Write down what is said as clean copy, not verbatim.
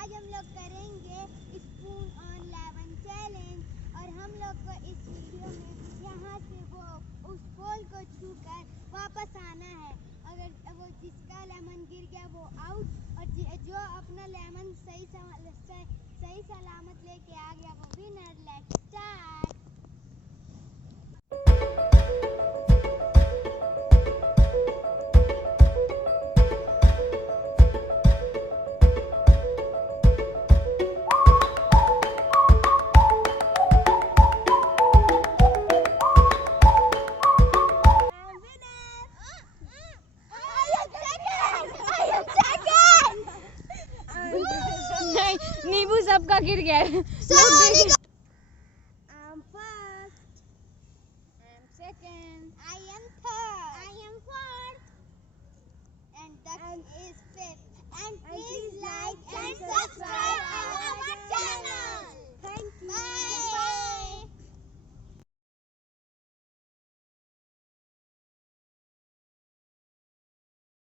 आज हम लोग करेंगे स्पून ऑन लेमन चैलेंज और हम लोग को इस वीडियो में यहाँ से वो उस पोल को छूकर वापस आना है। अगर वो जिसका लेमन गिर गया वो आउट और जो अपना लेमन सही सलामत लेके आ गया वो विनर। Let's start. नींबू सबका गिर गया है। I'm first. I'm second. I am third. I am fourth. And Daksh is fifth. And please like and subscribe.